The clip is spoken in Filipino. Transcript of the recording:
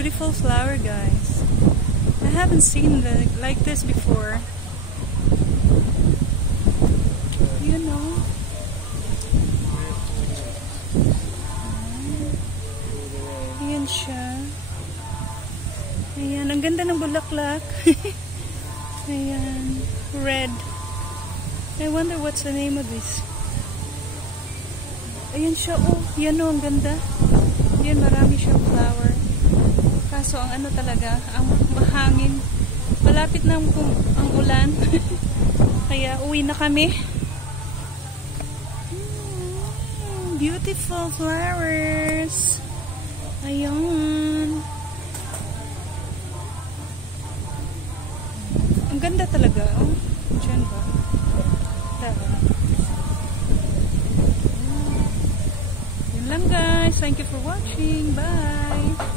beautiful flower, guys. I haven't seen like this before. You know. Ayan siya. Ayan, ang ganda ng bulaklak. Ayan, red. I wonder what's the name of this. Ayan siya, oh. Yan o, ang ganda. Yan, marami siyang flower. Kaso, ang ano talaga, ang mahangin. Malapit na ang ulan. Kaya, uwi na kami. Beautiful flowers. Ayan. Ang ganda talaga, oh. Diyan ba? Tara. Yun lang, guys. Thank you for watching. Bye!